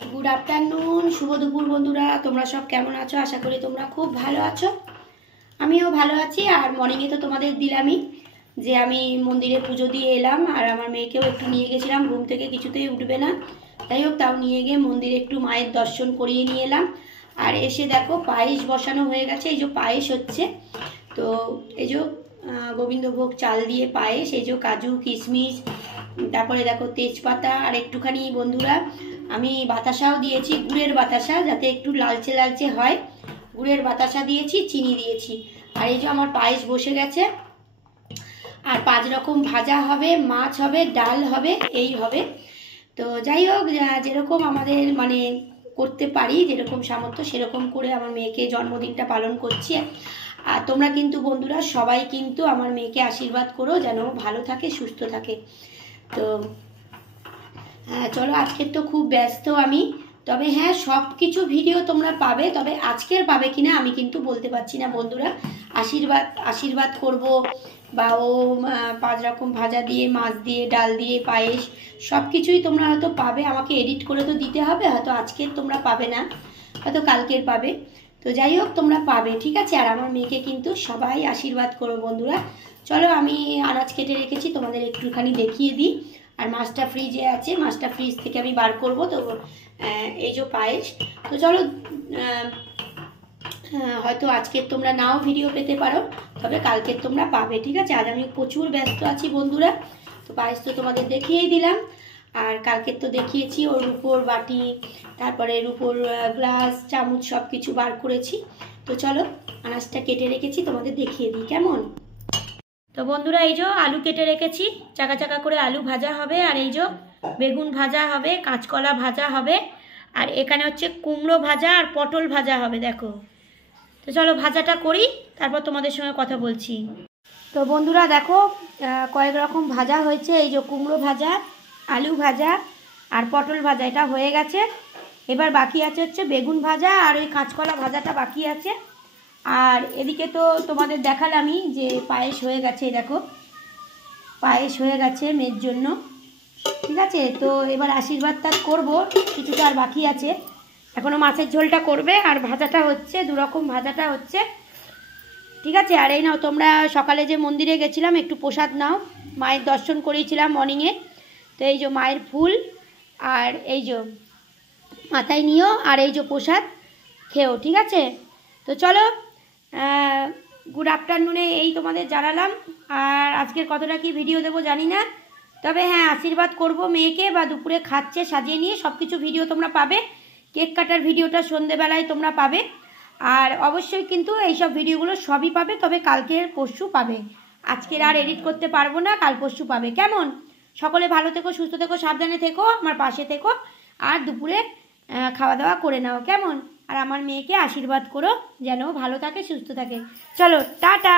Good afternoon शुभ दुपुर बंधुरा তোমরা সব কেমন আছো আশা করি তোমরা খুব ভালো আছো আমিও ভালো আছি আর মর্নিং এ তো তোমাদের দিলামই যে আমি মন্দিরে পুজো দিয়ে এলাম আর আমার মেয়েকেও একটু নিয়ে গেছিলাম ঘুম থেকে কিছুতেই উঠবে না তাই হোক তাও নিয়ে গিয়ে মন্দিরে একটু মায়ের দর্শন করিয়ে নিয়ে এলাম আর এসে দেখো পায়েস বসানো হয়ে গেছে এই যে পায়েস হচ্ছে তো এই যে গোবিন্দভোগ চাল দিয়ে পায়েস এই যে কাজু কিশমিশ তারপরে দেখো তেজপাতা আর একটুখানি বন্ধুরা আমি বাতাসাও দিয়েছি গুড়ের বাতাসা যাতে একটু লালচে লালচে হয় গুড়ের বাতাসা দিয়েছি চিনি দিয়েছি আর এই যে আমার পায়েস বসে গেছে আর 5 রকম ভাজা হবে মাছ হবে ডাল হবে এই হবে তো যাই হোক যেরকম আমাদের মানে করতে পারি যেরকম সামর্থ্য সেরকম করে আমার মেয়েকে জন্মদিনটা পালন করছি আর তোমরা কিন্তু বন্ধুরা সবাই কিন্তু আমার মেয়েকে আশীর্বাদ করো যেন ভালো থাকে সুস্থ থাকে তো চলো আজকের তো খুব ব্যস্ত আমি তবে হ্যাঁ সব কিছু ভিডিও তোমরা পাবে তবে আজকের পাবে কিনা আমি কিন্তু বলতে পারছি না বন্ধুরা আশীর্বাদ করব বা ও 5 রকম ভাজা দিয়ে মাছ দিয়ে ডাল দিয়ে পায়েস সব কিছুই তোমরা হয়তো পাবে আমাকে এডিট করে তো দিতে হবে হয়তো আজকের তোমরা পাবে না হয়তো কালকের পাবে তো যাই হোক তোমরা পাবে ঠিক আছে আর আমার মেয়েকে কিন্তু সবাই আশীর্বাদ করো বন্ধুরা চলো আমি আনাজ কেটে রেখেছি তোমাদের একটুখানি দেখিয়ে দিই আর মাছটা ফ্রিজে আছে মাছটা ফ্রিজ থেকে আমি বার করব তো এই যে পায়েস তো চলো হয়তো আজকের তোমরা নাও ভিডিও পেতে পারো তবে কালকের তোমরা পাবে ঠিক আছে আজ আমি প্রচুর ব্যস্ত আছি বন্ধুরা তো পায়েস তো তোমাদের দেখিয়েই দিলাম আর কালকের তো দেখিয়েছি ওর রূপোর বাটি তারপরে রূপোর গ্লাস চামচ সব কিছু বার করেছি তো চলো আনাজটা কেটে রেখেছি তোমাদের দেখিয়ে দিই কেমন তো বন্ধুরা এই যে আলু কেটে রেখেছি চাকা চাকা করে আলু ভাজা হবে আর এই যে বেগুন ভাজা হবে কাঁচকলা ভাজা হবে আর এখানে হচ্ছে কুমড়ো ভাজা আর পটল ভাজা হবে দেখো তো চলো ভাজাটা করি তারপর তোমাদের সঙ্গে কথা বলছি তো বন্ধুরা দেখো কয়েক রকম ভাজা হয়েছে এই যে কুমড়ো ভাজা আলু ভাজা আর পটল ভাজা এটা হয়ে গেছে এবার বাকি আছে হচ্ছে বেগুন ভাজা আর ওই কাঁচকলা ভাজাটা বাকি আছে আর এদিকে তো তোমাদের দেখালামই যে পায়েস হয়ে গেছে দেখো পায়েস হয়ে গেছে মেয়ের জন্য ঠিক আছে তো এবার আশীর্বাদটা করব কিছুটা আর বাকি আছে এখনও মাছের ঝোলটা করবে আর ভাজাটা হচ্ছে 2 রকম ভাজাটা হচ্ছে ঠিক আছে আর এই নাও তোমরা সকালে যে মন্দিরে গেছিলাম একটু প্রসাদ নাও মায়ের দর্শন করিয়েছিলাম মর্নিংয়ে তো এই যে মায়ের ফুল আর এই যে মাথায় নিও আর এই যে প্রসাদ খেও ঠিক আছে তো চলো গুড আফটারনুনে এই তোমাদের জানালাম আর আজকের কতটা কি ভিডিও দেবো জানি না তবে হ্যাঁ আশীর্বাদ করব মেয়েকে বা দুপুরে খাচ্ছে সাজিয়ে নিয়ে সব কিছু ভিডিও তোমরা পাবে কেক কাটার ভিডিওটা সন্ধেবেলায় তোমরা পাবে আর অবশ্যই কিন্তু এইসব ভিডিওগুলো সবই পাবে তবে কালকের পরশু পাবে আজকের আর এডিট করতে পারবো না কাল পরশু পাবে কেমন সকলে ভালো থেকো সুস্থ থেকো সাবধানে থেকো আমার পাশে থেকো আর দুপুরে খাওয়া দাওয়া করে নাও কেমন আর আমার মেয়েকে আশীর্বাদ করো যেন ভালো থাকে সুস্থ থাকে চলো টাটা।